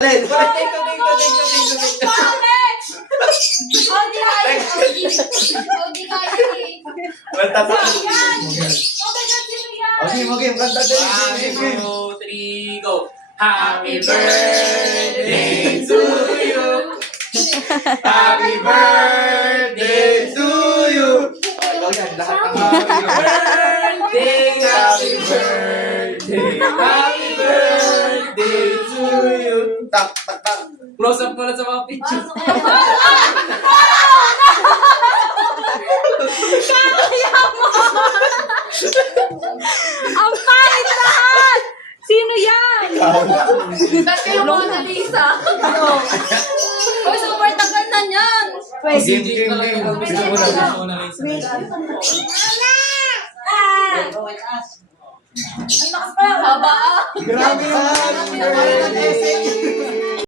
Bakit? Hindi kaya eh. Kanta pa. Yan! Okay, sino yan? Okay, kanta din. 1, 2, 3, go! Happy birthday to you! Happy birthday to you! Ikaw yan, lahat ng Happy birthday! Happy birthday! Happy birthday to you! tak. Close up muna sa mga picture. Ang pangit lahat! Sino yan? Ba't kayo Mona Lisa? Uy, super tagal na yan. Game. Gusto mo na Ang lakas pa. Haba ah. Grabe naman.